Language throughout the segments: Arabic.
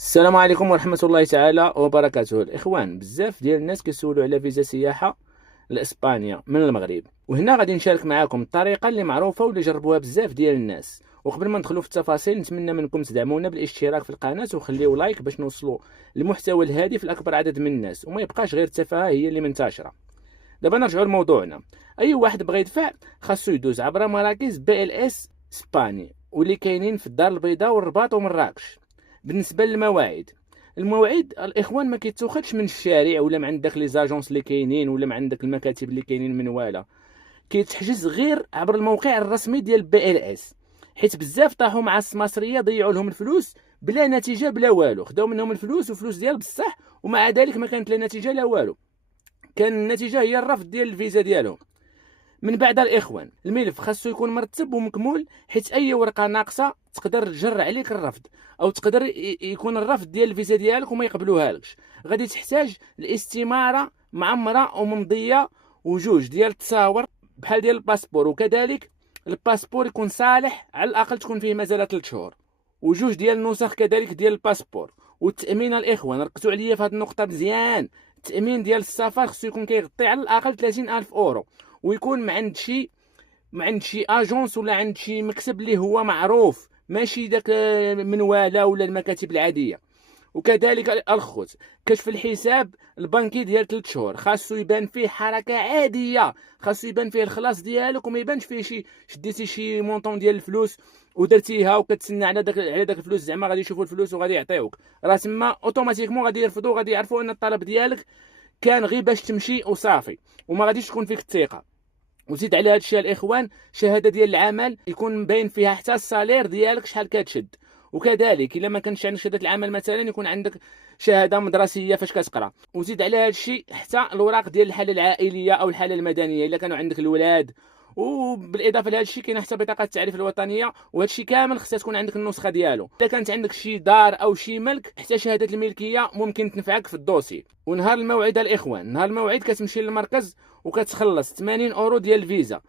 السلام عليكم ورحمة الله تعالى وبركاته. الإخوان، بزاف ديال الناس كيسولوا على فيزا سياحة لإسبانيا من المغرب، وهنا غادي نشارك معكم الطريقة اللي معروفة واللي جربوها بزاف ديال الناس. وقبل ما ندخلوا في التفاصيل، نتمنى منكم تدعمونا بالاشتراك في القناة وخليو لايك باش نوصلوا المحتوى الهادف لأكبر عدد من الناس، وما يبقاش غير التفاهة هي اللي منتشرة. دابا نرجعوا لموضوعنا. أي واحد بغى يدفع خاصو يدوز عبر مراكز بي ال اس اسباني واللي كاينين في الدار البيضاء والرباط ومراكش. بالنسبه للمواعيد، المواعيد الاخوان ما كيتوخدش من الشارع ولا من عندك لي زاجونس اللي كاينين ولا من عندك المكاتب اللي كاينين من ولا، كيتحجز غير عبر الموقع الرسمي ديال بي ال اس. حيت بزاف طاحوا مع السماسريه، ضيعوا لهم الفلوس بلا نتيجه بلا والو، خداو منهم الفلوس وفلوس ديال بصح، ومع ذلك ما كانت لا نتيجه لا والو. كان النتيجه هي الرفض ديال الفيزا ديالهم. من بعد الاخوان، الملف خاصو يكون مرتب ومكمول، حيت اي ورقه ناقصه تقدر تجر عليك الرفض، او تقدر يكون الرفض ديال الفيزا ديالك وما يقبلوها لكش. غادي تحتاج الاستماره معمره وممضيه، وجوج ديال التصاور بحال ديال الباسبور، وكذلك الباسبور يكون صالح على الاقل تكون فيه مازال 3 شهور، وجوج ديال النسخ كذلك ديال الباسبور. والتامين الاخوان، ركزوا عليا في هذه النقطه مزيان. التامين ديال السفر خصو يكون كيغطي على الاقل 30,000 اورو، ويكون ما عند شي اجونس ولا عند شي مكتب اللي هو معروف، ماشي داك منواله ولا المكاتب العاديه. وكذلك الخوت، كشف الحساب البنكي ديال 3 شهور خاصو يبان فيه حركه عاديه، خاصو يبان فيه الخلاص ديالك، وما يبانش فيه شديتي شي مونطون ديال الفلوس ودرتيها وكتسنى على داك الفلوس، زعما غادي يشوفوا الفلوس وغادي يعطيوك. راه تما اوتوماتيكمون غادي يرفضوا، غادي يعرفوا ان الطلب ديالك كان غير باش تمشي وصافي، وما غاديش تكون فيك الثقه. وزيد على هذا الشيء الاخوان، شهاده ديال العمل يكون باين فيها حتى الصالير ديالك شحال كتشد. وكذلك الا ما كانش عندك شهاده العمل مثلا، يكون عندك شهاده مدرسيه فاش كتقرا. وزيد على هذا الشيء حتى الاوراق ديال الحاله العائليه او الحاله المدنيه الا كانوا عندك الولاد. وبالاضافه لهذا الشيء كاين حتى بطاقه التعريف الوطنيه، وهذا الشيء كامل خصها تكون عندك النسخه ديالو. اذا كانت عندك شي دار او شي ملك، حتى شهاده الملكيه ممكن تنفعك في الدوسي. ونهار الموعد الاخوان، نهار الموعد كتمشي للمركز وكتخلص 80 اورو ديال الفيزا،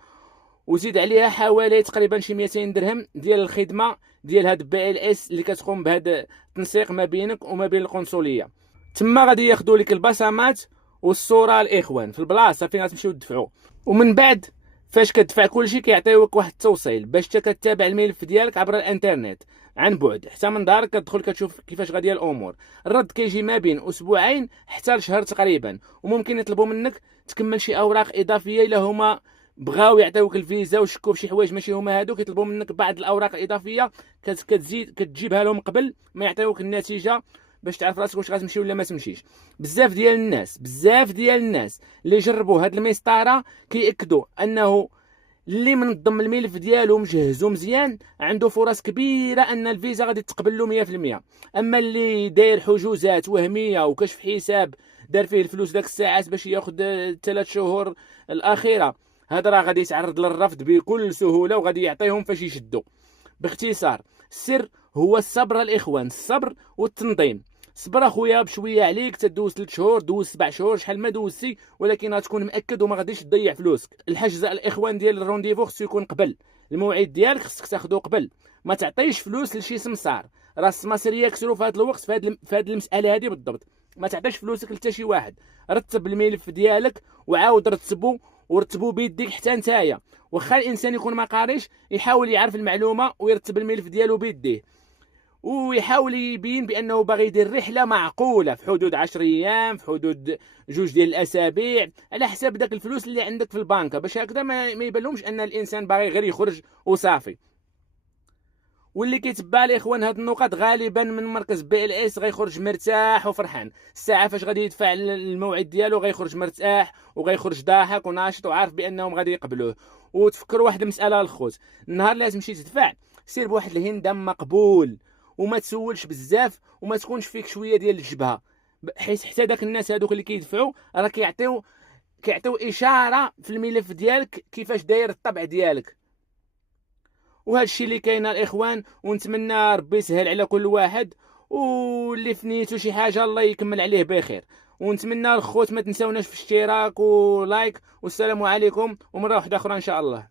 وزيد عليها حوالي تقريبا شي 200 درهم ديال الخدمه ديال هاد بي ال اس اللي كتقوم بهذا التنسيق ما بينك وما بين القنصليه. تما غادي ياخذوا لك البصمات والصوره الاخوان في البلاصه فين غتمشيو تدفعوا. ومن بعد فاش كتدفع كلشي كيعطيوك واحد التوصيل باش تتبع الملف ديالك عبر الانترنت عن بعد، حتى من دارك كتدخل كتشوف كيفاش غاديه الامور. الرد كيجي ما بين اسبوعين حتى لشهر تقريبا، وممكن يطلبوا منك تكمل شي اوراق اضافيه الا هما بغاو يعطيوك الفيزا وشكوا في شي حوايج ماشي هما هادوك، يطلبوا منك بعض الاوراق الاضافيه كتزيد كتجيبها لهم قبل ما يعطيوك النتيجه باش تعرف راسك واش غتمشي ولا ما تمشيش. بزاف ديال الناس اللي جربوا هاد المسطره كيأكدوا انه اللي منظم الملف ديالو مجهزو مزيان عنده فرص كبيره ان الفيزا غادي تقبل له 100%. اما اللي داير حجوزات وهميه وكشف حساب دار فيه الفلوس داك الساعات باش ياخذ 3 شهور الاخيره، هذا راه غادي يتعرض للرفض بكل سهوله وغادي يعطيهم فاش يشدوا. باختصار، السر هو الصبر الاخوان، الصبر والتنظيم. صبر اخويا بشويه عليك، تدوز 3 شهور، دوز 7 شهور، شحال ما دوزتي، ولكن غتكون مأكد وما غاديش تضيع فلوسك. الحجز الاخوان ديال الرونديفو خصو يكون قبل الموعد ديالك، خصك تاخذو قبل. ما تعطيش فلوس لشي سمسار، راه السماسريه كسروا في هذا الوقت في هذه المساله هذه بالضبط. ما تعطيش فلوسك لتا شي واحد، رتب الملف ديالك وعاود رتبو، ورتبو بيديك حتى نتايا. واخا الانسان يكون ما قاريش، يحاول يعرف المعلومه ويرتب الملف ديالو بيديه، ويحاول يبين بانه باغي يدير رحله معقوله في حدود 10 ايام، في حدود جوج ديال الاسابيع، على حساب داك الفلوس اللي عندك في البنكه، باش هكذا ما يبانلهمش ان الانسان باغي غير يخرج وصافي. واللي كيتبع الاخوان هاد النقط غالبا من مركز بي ال اس غيخرج مرتاح وفرحان. الساعه فاش غادي يدفع الموعد ديالو غيخرج مرتاح وغيخرج ضاحك وناشط وعارف بانهم غادي يقبلوه. وتفكروا واحد المساله الخوت، النهار اللي تمشي تدفع سير بواحد الهندام مقبول، وما تسولش بزاف، وما تكونش فيك شويه ديال الجبهه، حيت حتى داك الناس هادوك اللي كيدفعوا راه كيعطيو اشاره في الملف ديالك كيفاش داير الطبع ديالك. وهذا الشيء اللي كاين الاخوان، ونتمنى ربي يسهل على كل واحد، واللي في نيته شي حاجه الله يكمل عليه بخير. ونتمنى الخوت ما تنساوناش في اشتراك ولايك، والسلام عليكم، ومره واحده اخرى ان شاء الله.